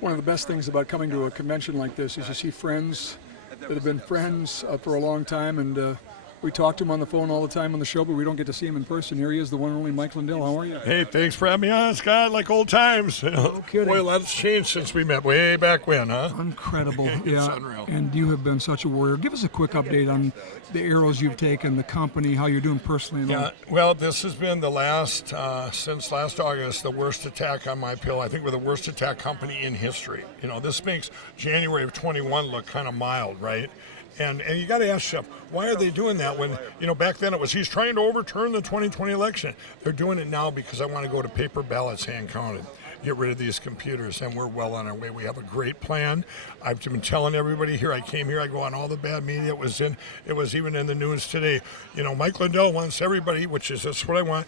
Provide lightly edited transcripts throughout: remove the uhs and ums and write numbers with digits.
One of the best things about coming to a convention like this is you see friends that have been friends for a long time, and we talk to him on the phone all the time on the show, but we don't get to see him in person. Here he is, the one and only Mike Lindell. How are you? Hey, thanks for having me on, Scott, like old times. No kidding. Boy, a lot has changed since we met way back when, huh? Incredible. It's Yeah. unreal. And you have been such a warrior. Give us a quick update on the arrows you've taken, the company, how you're doing personally. And all. Well, this has been the last, since last August, the worst attack on my pill. I think we're the worst attack company in history. You know, this makes January of 21 look kind of mild, right? And you got to ask yourself, why are they doing that when, you know, back then it was he's trying to overturn the 2020 election. They're doing it now because I want to go to paper ballots hand counted, get rid of these computers, and we're well on our way. We have a great plan. I've been telling everybody here, I came here, I go on all the bad media. It was even in the news today. You know, Mike Lindell wants everybody, which is that's what I want,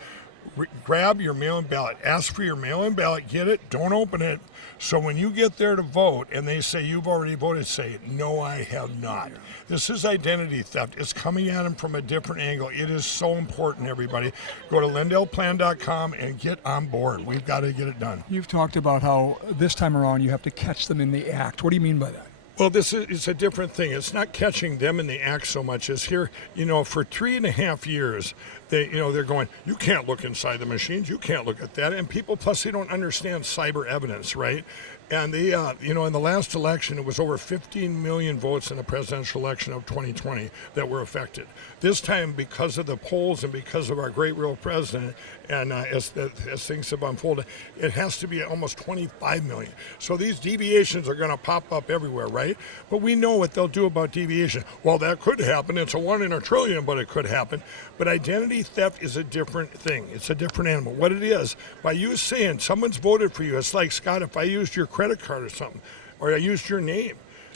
grab your mail-in ballot. Ask for your mail-in ballot. Get it. Don't open it. So when you get there to vote and they say you've already voted, say, no, I have not. This is identity theft. It's coming at them from a different angle. It is so important, everybody. Go to lindellplan.com and get on board. We've got to get it done. You've talked about how this time around you have to catch them in the act. What do you mean by that? Well, it's a different thing. It's not catching them in the act so much as here, you know, for 3.5 years, they're going, you can't look inside the machines, you can't look at that. And people, plus they don't understand cyber evidence, right? And they, in the last election, it was over 15 million votes in the presidential election of 2020 that were affected. This time, because of the polls and because of our great real president, and as things have unfolded, it has to be almost 25 million. So these deviations are going to pop up everywhere, right? But we know what they'll do about deviation. Well, that could happen. It's a 1 in a trillion, but it could happen. But identity theft is a different thing. It's a different animal. What it is, by you saying someone's voted for you, it's like, Scott, if I used your credit card or something, or I used your name,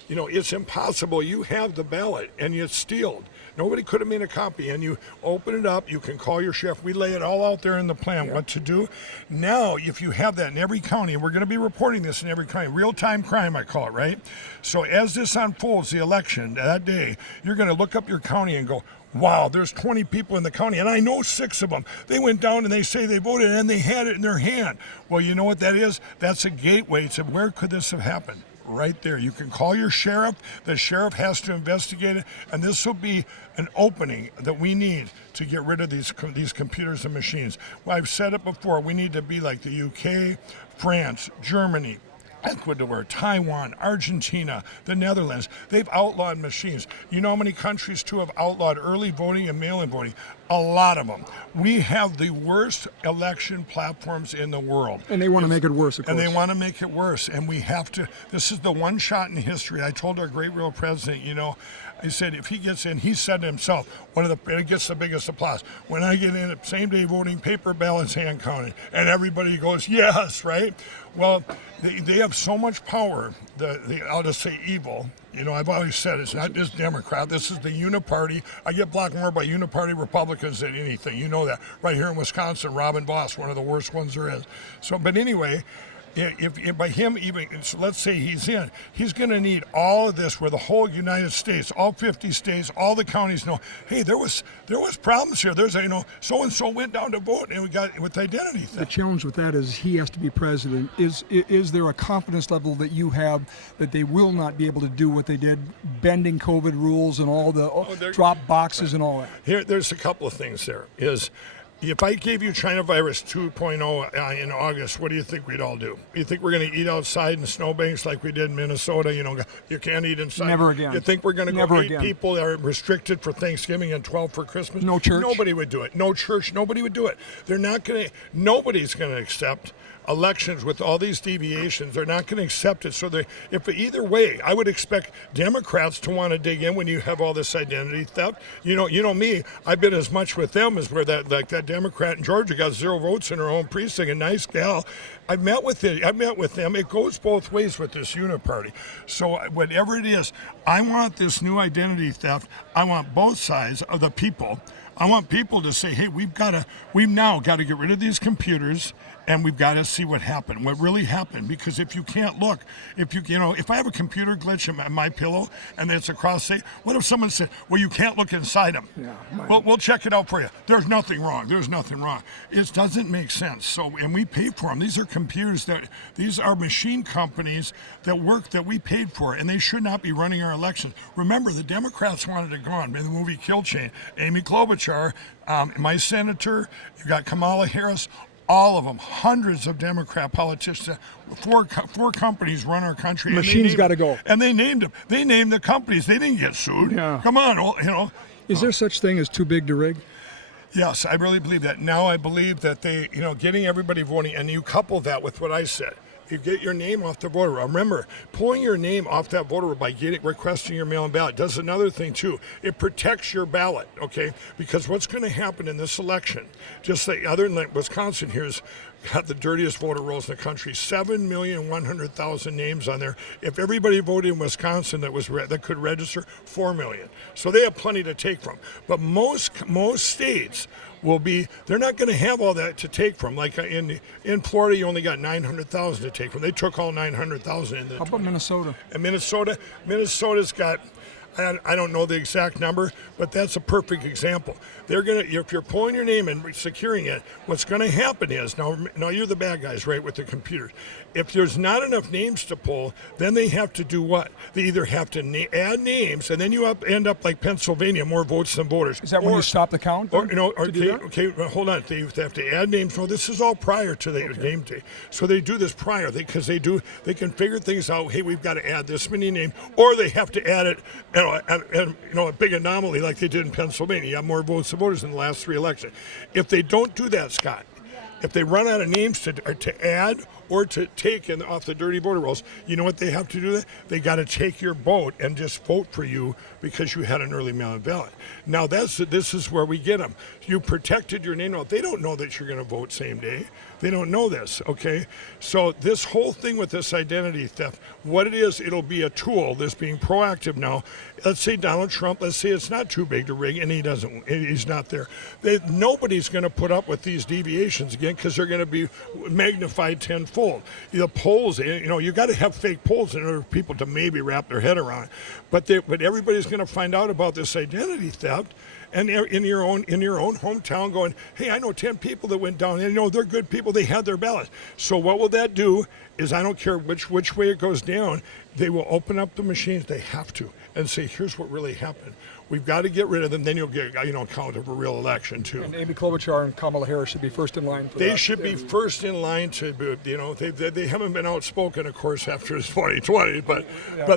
you know, it's impossible. You have the ballot and it's sealed. Nobody could have made a copy, and you open it up, you can call your sheriff. We lay it all out there in the plan, what to do. Now, if you have that in every county, and we're going to be reporting this in every county, real-time crime, I call it, right? So as this unfolds, the election, that day, you're going to look up your county and go, wow, there's 20 people in the county, and I know 6 of them. They went down and they say they voted, and they had it in their hand. Well, you know what that is? That's a gateway to where could this have happened? Right there. You can call your sheriff. The sheriff has to investigate it, and this will be an opening that we need to get rid of these computers and machines. Well, I've said it before. We need to be like the UK, France, Germany, Ecuador, Taiwan, Argentina, the Netherlands. They've outlawed machines. You know how many countries, too, have outlawed early voting and mail-in voting? A lot of them. We have the worst election platforms in the world. And they want to make it worse, of course. And they want to make it worse. And we have to, this is the one shot in history. I told our great real president, you know, I said, if he gets in, he said himself, and it gets the biggest applause. When I get in, same day voting, paper ballots, hand counted. And everybody goes, yes, right? Well, they have so much power, I'll just say evil. You know, I've always said it's not just Democrat. This is the uniparty. I get blocked more by uniparty Republicans than anything. You know that. Right here in Wisconsin, Robin Voss, one of the worst ones there is. So, but anyway, if by him even, so let's say he's in, he's going to need all of this where the whole United States, all 50 states, all the counties know, hey, there was problems here. There's so-and-so went down to vote and we got with identity theft. The challenge with that is he has to be president. Is there a confidence level that you have that they will not be able to do what they did, bending COVID rules and all the drop boxes and all that? Here, there's a couple of things there. If I gave you China virus 2.0 in August, what do you think we'd all do? You think we're going to eat outside in snowbanks like we did in Minnesota? You know, you can't eat inside. Never again. You think we're going to Never go 8 again. people that are restricted for Thanksgiving and 12 for Christmas? No church? Nobody would do it. No church. Nobody would do it. They're not going to. Nobody's going to accept elections with all these deviations. They're not going to accept it. So if either way, I would expect Democrats to want to dig in when you have all this identity theft. You know me. I've been as much with them as where that Democrat in Georgia got 0 votes in her own precinct. A nice gal. I've met with them. It goes both ways with this uniparty. So whatever it is, I want this new identity theft. I want both sides of the people. I want people to say, hey, we've now got to get rid of these computers, and we've got to see what happened, what really happened. Because if you can't look, if I have a computer glitch in my pillow and it's across, say, what if someone said, well, you can't look inside them? Yeah, well, we'll check it out for you. There's nothing wrong. There's nothing wrong. It doesn't make sense. So, and we pay for them. These are computers these are machine companies that we paid for, and they should not be running our elections. Remember, the Democrats wanted it gone. In the movie Kill Chain, Amy Klobuchar, my senator, you got Kamala Harris. All of them, hundreds of Democrat politicians, four companies run our country. Machines got to go. And they named them. They named the companies. They didn't get sued. Yeah. Come on, Is there such thing as too big to rig? Yes, I really believe that. Now I believe that getting everybody voting, and you couple that with what I said. You get your name off the voter roll. Remember, pulling your name off that voter roll by requesting your mail-in ballot does another thing too. It protects your ballot, okay? Because what's going to happen in this election, just like other than Wisconsin here's got the dirtiest voter rolls in the country, 7,100,000 names on there. If everybody voted in Wisconsin that could register, 4 million. So they have plenty to take from. But most states they're not going to have all that to take from. Like in Florida, you only got 900,000 to take from. They took all 900,000. How about Minnesota? And Minnesota's got, I don't know the exact number, but that's a perfect example. If you're pulling your name and securing it, what's going to happen is, now you're the bad guys, right, with the computers. If there's not enough names to pull, then they have to do what? They either have to add names, and then you end up like Pennsylvania, more votes than voters. Is that when you stop the count? Okay, hold on. They have to add names. No, this is all prior to the name day. So they do this prior because they can figure things out. Hey, we've got to add this many names, or they have to add it. A big anomaly like they did in Pennsylvania. You have more votes than voters in the last 3 elections. If they don't do that, Scott, if they run out of names to add or to take off the dirty voter rolls, you know what they have to do? They got to take your vote and just vote for you because you had an early mail-in ballot. Now this is where we get them. You protected your name. They don't know that you're going to vote same day. They don't know this, okay? So this whole thing with this identity theft, what it is, it'll be a tool, this being proactive now. Let's say Donald Trump, let's say it's not too big to rig, and he's not there. Nobody's going to put up with these deviations again because they're going to be magnified tenfold. The polls, you got to have fake polls in order for people to maybe wrap their head around it. But everybody's going to find out about this identity theft. And in your own hometown going, hey, I know 10 people that went down, and they're good people, they had their ballots. So what will that do is, I don't care which way it goes down, they will open up the machines, they have to, and say, here's what really happened. We've got to get rid of them, then you'll get count of a real election too. And Amy Klobuchar and Kamala Harris should be first in line for that. They should be first in line to, they haven't been outspoken, of course, after 2020, but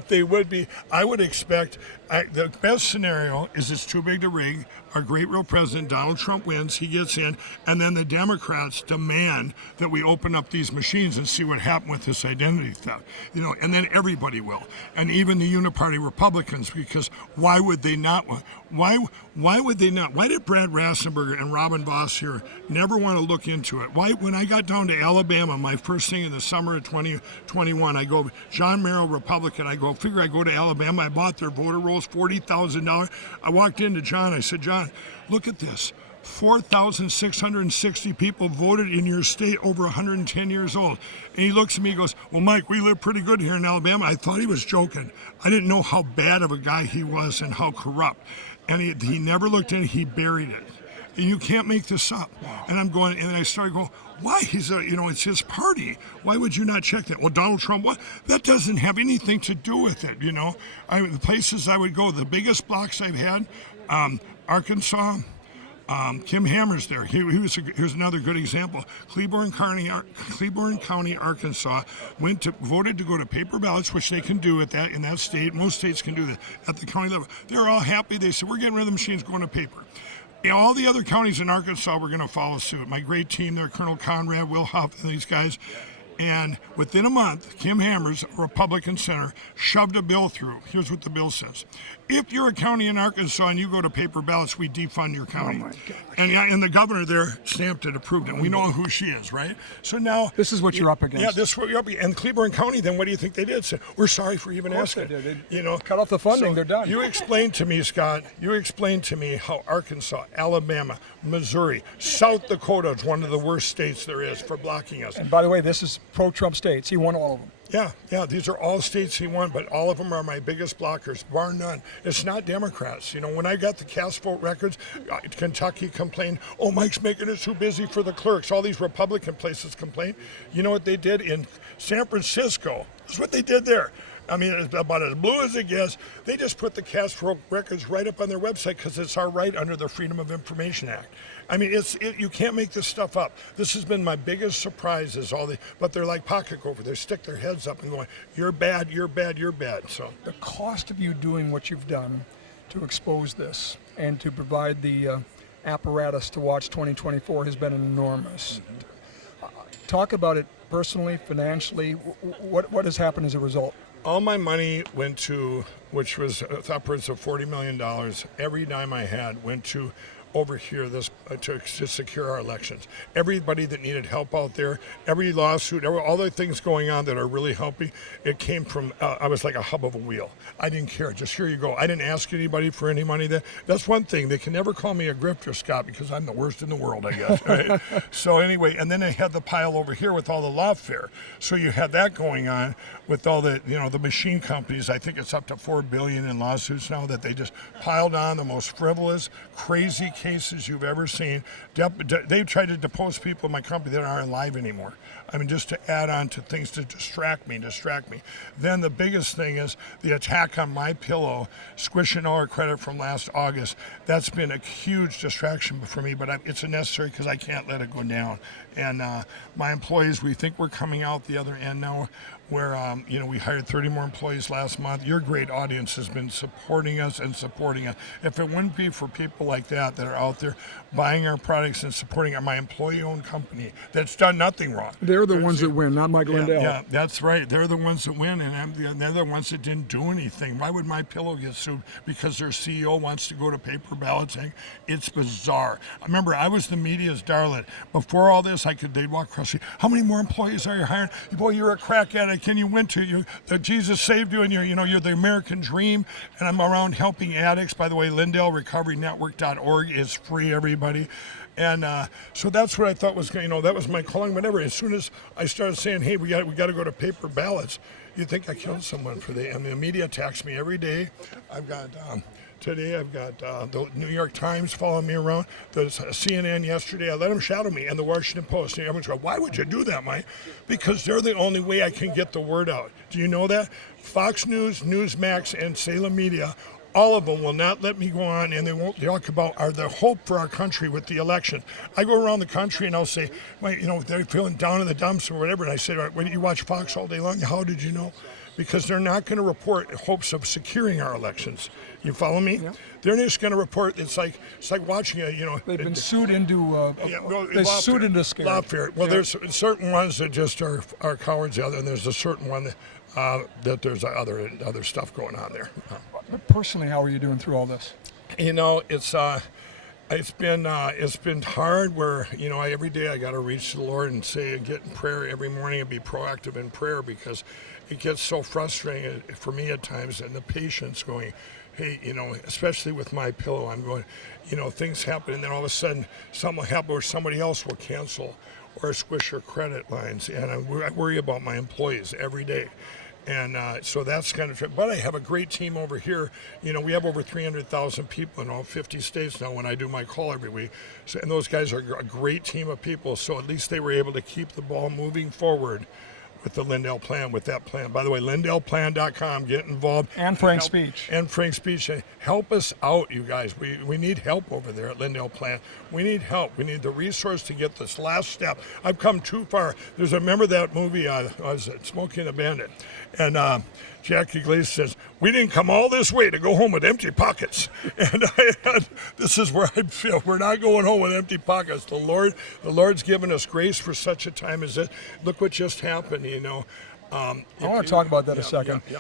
they would be. I would expect, the best scenario is it's too big to rig. Our great real president, Donald Trump, wins, he gets in, and then the Democrats demand that we open up these machines and see what happened with this identity theft. And then everybody will. And even the uniparty Republicans, because why would they not? Why would they not? Why did Brad Rassenberger and Robin Voss here never want to look into it? Why, when I got down to Alabama, my first thing in the summer of 2021, I go, John Merrill, Republican, I go to Alabama, I bought their voter rolls, $40,000. I walked into John, I said, John, look at this. 4,660 people voted in your state over 110 years old. And he looks at me and goes, well, Mike, we live pretty good here in Alabama. I thought he was joking. I didn't know how bad of a guy he was and how corrupt. And he never looked in it, he buried it. And you can't make this up. And I'm going, and I started going, why? It's his party. Why would you not check that? Well, Donald Trump, what? That doesn't have anything to do with it, The places I would go, the biggest blocks I've had, Arkansas, Kim Hammer's there. Here's another good example. Cleburne County, Arkansas, voted to go to paper ballots, which they can do in that state. Most states can do that at the county level. They're all happy. They said, we're getting rid of the machines, going to paper. All the other counties in Arkansas were going to follow suit. My great team there, Colonel Conrad, Will Huff, and these guys. And within a month, Kim Hammers, a Republican senator, shoved a bill through. Here's what the bill says. If you're a county in Arkansas and you go to paper ballots, we defund your county. Oh my gosh. And the governor there stamped it, approved it. We know who she is, right? So now This is what you're up against. Yeah, this is what you're up against. And Cleveland County, then what do you think they did? Said, we're sorry for even asking. They did. You know, Cut off the funding, so they're done. You explained to me, Scott. You explained to me how Arkansas, Alabama, Missouri, South Dakota is one of the worst states there is for blocking us. And by the way, this is pro-Trump states. He won all of them. Yeah, these are all states he won, but all of them are my biggest blockers, bar none. It's not Democrats. You know, when I got the cast vote records, Kentucky complained, oh, Mike's making it too busy for the clerks. All these Republican places complained. You know what they did in San Francisco? That's what they did there. I mean, it's about as blue as it gets. They just put the cast vote records right up on their website because it's our right under the Freedom of Information Act. I mean, you can't make this stuff up. This has been my biggest surprise is but they're like pocketgopher. They stick their heads up and going, you're bad, you're bad, you're bad. So The cost of you doing what you've done to expose this and to provide the apparatus to watch 2024 has been enormous. Talk about it personally, financially. What has happened as a result? all my money went to, which was upwards of $40 million, every dime I had went to over here to secure our elections. Everybody that needed help out there, every lawsuit, all the things going on that are really helping, it came from, I was like a hub of a wheel. I didn't care, just here you go. I didn't ask anybody for any money. That's one thing, they can never call me a grifter, Scott, because I'm the worst in the world, I guess, right? So anyway, and then they had the pile over here with all the lawfare. So you had that going on with all the, the machine companies. I think it's up to $4 billion in lawsuits now that they just piled on, the most frivolous, crazy cases you've ever seen. They've tried to depose people in my company that aren't alive anymore. I mean, just to add on to things to distract me. Then the biggest thing is the attack on my pillow, squishing all our credit from last August. That's been a huge distraction for me, but it's necessary because I can't let it go down. And my employees, we think we're coming out the other end now, where we hired 30 more employees last month. Your great audience has been supporting us. If it wouldn't be for people like that are out there buying our products and supporting my employee-owned company that's done nothing wrong. They're the ones that win, not Mike Lindell. Yeah, that's right. They're the ones that win, and they're the ones that didn't do anything. Why would My Pillow get sued? Because their CEO wants to go to paper ballots. It's bizarre. I remember I was the media's darling. Before all this, they'd walk across the street. How many more employees are you hiring? Boy, you're a crack addict. Can you win Jesus saved you, and you're the American dream. And I'm around helping addicts. By the way, LindellRecoveryNetwork.org is free, everybody. And so that's what I thought was, that was my calling. Whatever. As soon as I started saying, hey, we got to go to paper ballots, you think I killed someone for the media attacks me every day. Today I've got the New York Times following me around, the CNN yesterday. I let them shadow me, and the Washington Post. And everyone's going, why would you do that, Mike? Because they're the only way I can get the word out. Do you know that? Fox News, Newsmax, and Salem Media, all of them will not let me go on, and they won't talk about the hope for our country with the election. I go around the country and I'll say, well, they're feeling down in the dumps or whatever, and I say, when you watch Fox all day long, how did you know? Because they're not going to report hopes of securing our elections. You follow me? Yeah. They're just going to report. It's like watching They've been sued into. They sued into scare. Lawfare. Well, there's certain ones that just are cowards. And there's a certain one that there's other stuff going on there. Personally, how are you doing through all this? It's been hard. Where every day I got to reach the Lord and get in prayer every morning and be proactive in prayer, because it gets so frustrating for me at times, and the patience going, hey, especially with My Pillow, I'm going, things happen, and then all of a sudden something will happen where somebody else will cancel or squish your credit lines, and I worry about my employees every day. And so that's kind of, but I have a great team over here. We have over 300,000 people in all 50 states now when I do my call every week. So, and those guys are a great team of people. So at least they were able to keep the ball moving forward with the Lindell plan, with that plan. By the way, LindellPlan.com, get involved. And Frank Speech. And Frank Speech. Help us out, you guys. We need help over there at Lindell Plan. We need help. We need the resource to get this last step. I've come too far. Remember that movie, was it Smokey and the Bandit? And Jackie Gleason says, we didn't come all this way to go home with empty pockets. And this is where I feel. We're not going home with empty pockets. The Lord's given us grace for such a time as this. Look what just happened, I want to talk about that a second. Yeah.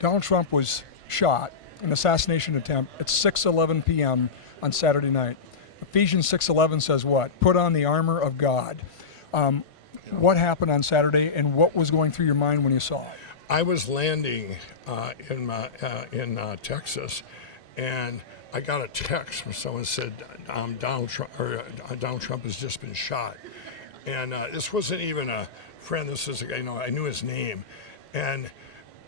Donald Trump was shot an assassination attempt at 6:11 p.m. on Saturday night. Ephesians 6:11 says what? Put on the armor of God. What happened on Saturday, and what was going through your mind when you saw it? I was landing in Texas, and I got a text where someone said Donald Trump has just been shot, and this wasn't even a friend. This is a guy, I knew his name, and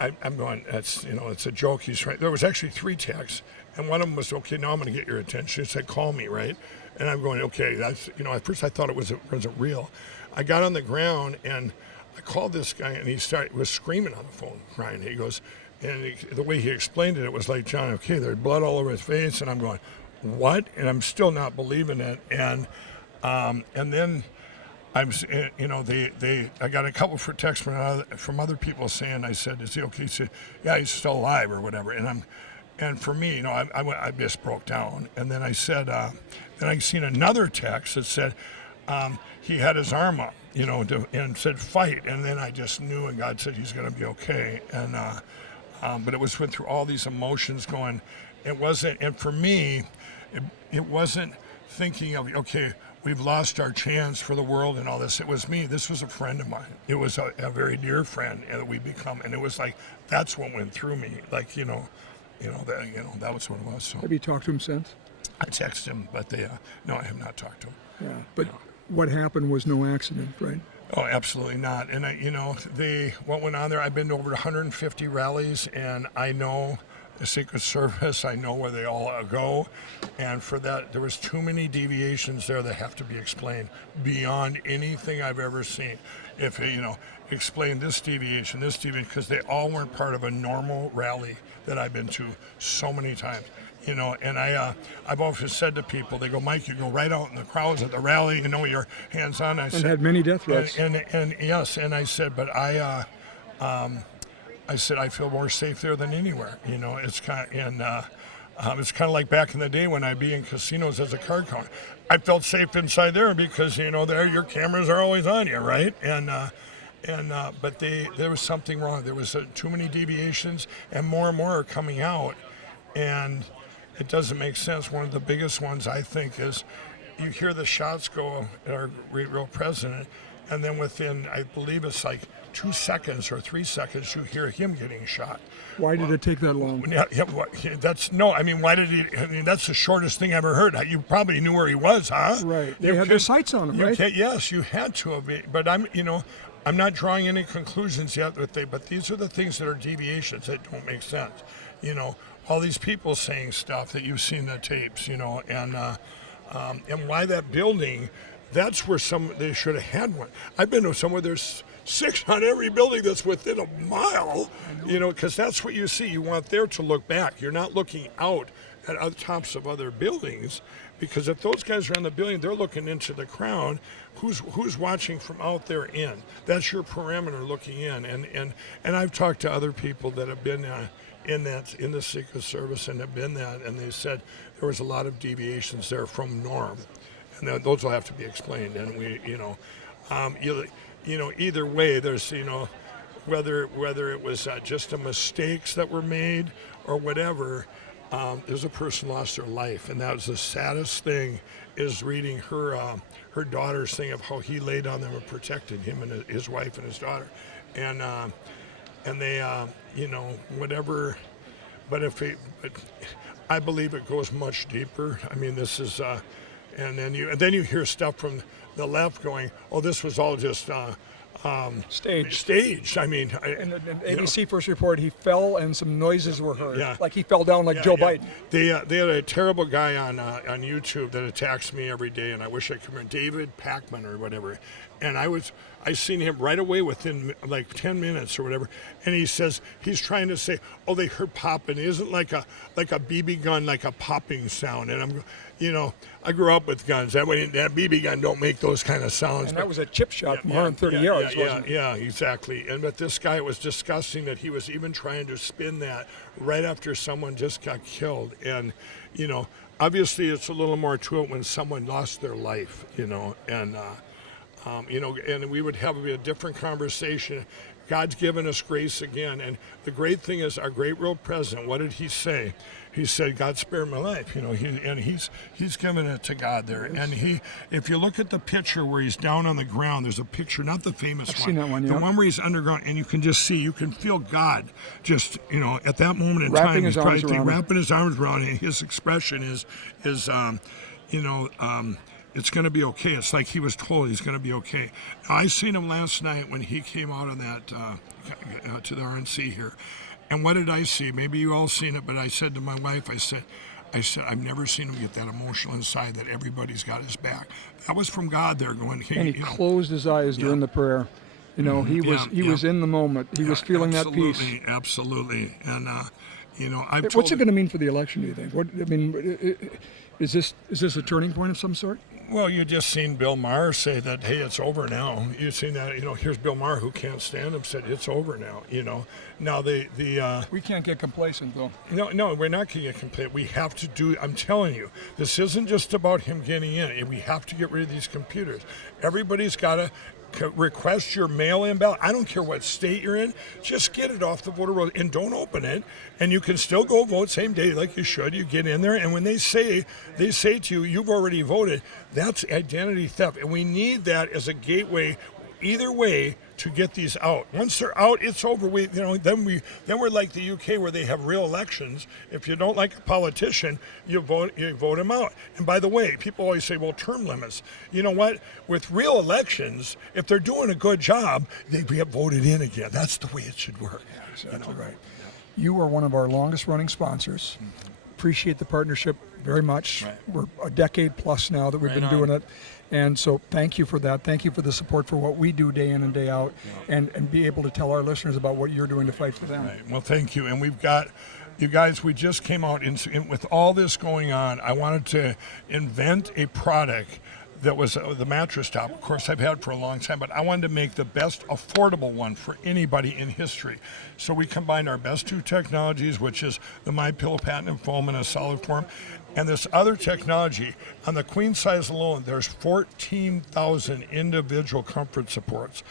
I'm going, it's a joke. He's right. There was actually 3 texts, and one of them was, okay, now I'm going to get your attention. He said, call me, right? And I'm going, okay, that's, at first I thought it was real. I got on the ground, and I called this guy, and he was screaming on the phone, crying. He goes, and the way he explained it, it was like, John, okay, there's blood all over his face, and I'm going, what? And I'm still not believing it, and then I got a couple for texts from other people saying, I said, is he okay? He said, yeah, he's still alive or whatever, and for me, I just broke down, and then I said, then I seen another text that said, he had his arm up, and said fight, and then I just knew, and God said he's going to be okay, and but it went through all these emotions going. It wasn't, and for me, it wasn't thinking of, okay, we've lost our chance for the world and all this. It was me. This was a friend of mine. It was a very dear friend that we become, and it was like that's what went through me. Like that was what it was. So Have you talked to him since? I texted him, but no, I have not talked to him. Yeah, but what happened was no accident, right? Oh, absolutely not. And what went on there, I've been to over 150 rallies, and I know the Secret Service, I know where they all go, and for that, there was too many deviations there that have to be explained beyond anything I've ever seen. If, explain this deviation, because they all weren't part of a normal rally that I've been to so many times. And I've often said to people, they go, Mike, you go right out in the crowds at the rally, your hands on. I said, had many death threats. And yes, and I said, but I said I feel more safe there than anywhere. It's kind of, it's kind of like back in the day when I'd be in casinos as a card counter. I felt safe inside there because there your cameras are always on you, right? But there was something wrong. There was too many deviations, and more are coming out, and it doesn't make sense. One of the biggest ones, I think, is you hear the shots go at our real president, and then within, I believe it's like 2 seconds or 3 seconds, you hear him getting shot. Why did it take that long? Why did he? That's the shortest thing I ever heard. You probably knew where he was, huh? Right. They had their sights on him, right? Yes, you had to have been. But I'm not drawing any conclusions yet, but these are the things that are deviations that don't make sense. All these people saying stuff that you've seen the tapes, and why that building, that's where they should have had one. I've been to somewhere there's 6 on every building that's within a mile, because that's what you see. You want there to look back. You're not looking out at other tops of other buildings, because if those guys are on the building, they're looking into the crowd. Who's watching from out there in? That's your perimeter looking in. And I've talked to other people that have been in the Secret Service and have been that, and they said there was a lot of deviations there from norm, and those will have to be explained. And we, either way, there's whether it was just the mistakes that were made or whatever. There's a person lost their life, and that was the saddest thing. Is reading her daughter's thing of how he laid on them and protected him and his wife and his daughter, and they whatever. But I believe it goes much deeper. I mean, this is, and then you hear stuff from the left going, oh, this was all just staged. I mean, and ABC first report, he fell and some noises were heard. Yeah. Like he fell down like Joe Biden. They had a terrible guy on YouTube that attacks me every day, and I wish I could remember, David Pacman or whatever. And I seen him right away within like 10 minutes or whatever, and he says he's trying to say, oh, they heard popping. It isn't like a BB gun, like a popping sound. And I grew up with guns. That BB gun don't make those kind of sounds. And that was a chip shot from 130 yards, wasn't it? Yeah, exactly. But this guy, it was disgusting that he was even trying to spin that right after someone just got killed. And obviously it's a little more to it when someone lost their life. And we would have a different conversation God's given us grace again. And the great thing is, our great world president, what did he say? He said, God spared my life, he's given it to God there. And if you look at the picture where he's down on the ground, there's a picture, not the famous I've one. seen that one, yeah. The one where he's underground, and you can just see, you can feel God just, at that moment in Wrapping time, his he's arms probably around him. wrapping his arms around him. His expression is it's going to be okay. It's like he was told he's going to be okay. Now, I seen him last night when he came out on that to the RNC here. And what did I see? Maybe you all seen it, but I said to my wife, I said, I've never seen him get that emotional inside that everybody's got his back. That was from God there going, hey, And he closed his eyes during the prayer. He was in the moment. He was feeling that peace. Absolutely. And, What's it going to mean for the election, do you think? Is this a turning point of some sort? Well, you just seen Bill Maher say that, hey, it's over now. You've seen that, here's Bill Maher, who can't stand him, said it's over now, Now, we can't get complacent, though. No, we're not going to get complacent. We have to do, I'm telling you, this isn't just about him getting in. We have to get rid of these computers. Everybody's got to request your mail-in ballot. I don't care what state you're in. Just get it off the voter roll and don't open it. And you can still go vote same day like you should. You get in there, and when they say to you, you've already voted, that's identity theft. And we need that as a gateway, either way, to get these out. Once they're out, it's over. Then we're like the UK where they have real elections. If you don't like a politician, you vote him out. And by the way, people always say, well, term limits. You know what? With real elections, if they're doing a good job, they get voted in again. That's the way it should work. Yeah, exactly right. You are one of our longest running sponsors. Appreciate the partnership very much. Right. We're a decade plus now that we've been doing it. And so thank you for that. Thank you for the support for what we do day in and day out, and be able to tell our listeners about what you're doing to fight for them. Right. Well, thank you. And we've got, you guys, we just came out, with all this going on, I wanted to invent a product that was the mattress top. Of course, I've had for a long time, but I wanted to make the best affordable one for anybody in history. So we combined our best two technologies, which is the MyPillow patented foam in a solid form, and this other technology. On the queen size alone, there's 14,000 individual comfort supports.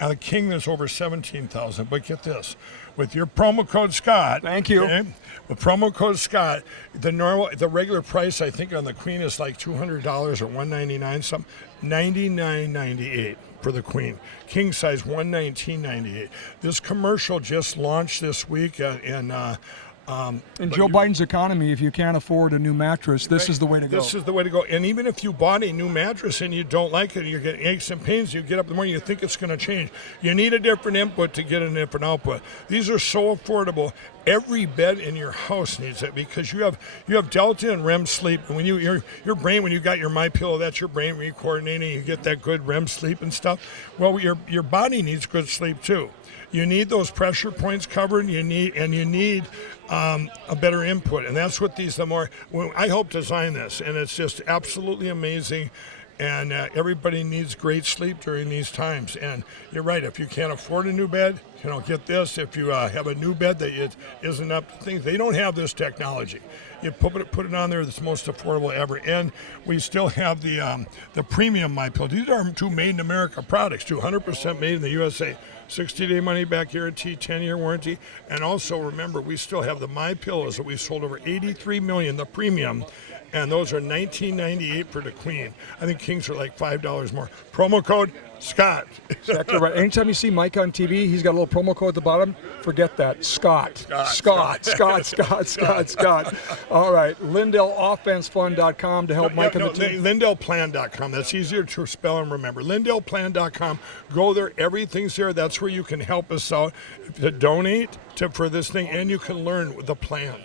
On the king, there's over 17,000. But get this, with your promo code Scott. Thank you. Okay, with promo code Scott, the regular price I think on the queen is like $200 or $199 something, $99.98 for the queen. King size $119.98. This commercial just launched this week in Joe Biden's economy, if you can't afford a new mattress, this is the way to go. This is the way to go. And even if you bought a new mattress and you don't like it, you're getting aches and pains, you get up in the morning, you think it's going to change. You need a different input to get a different output. These are so affordable. Every bed in your house needs it, because you have Delta and REM sleep. And when your brain, when you got your MyPillow, that's your brain recoordinating. You get that good REM sleep and stuff. Well, your body needs good sleep too. You need those pressure points covered. You need a better input, and that's what I helped design this, and it's just absolutely amazing. And everybody needs great sleep during these times. And you're right, if you can't afford a new bed, get this. If you have a new bed that it isn't up to things, they don't have this technology. You put it on there, that's most affordable ever. And we still have the premium MyPillow. These are two made in America products, 100% made in the USA. 60-day money-back guarantee, 10-year warranty. And also, remember, we still have the MyPillows that we've sold over 83 million, the premium, and those are $19.98 for the queen. I think kings are like $5 more. Promo code Scott. Exactly right. Anytime you see Mike on TV, he's got a little promo code at the bottom. Forget that. Scott. All right. LindellOffenseFund.com to help Mike and the team. LindellPlan.com. That's easier to spell and remember. LindellPlan.com. Go there. Everything's there. That's where you can help us out to donate for this thing, and you can learn the plan.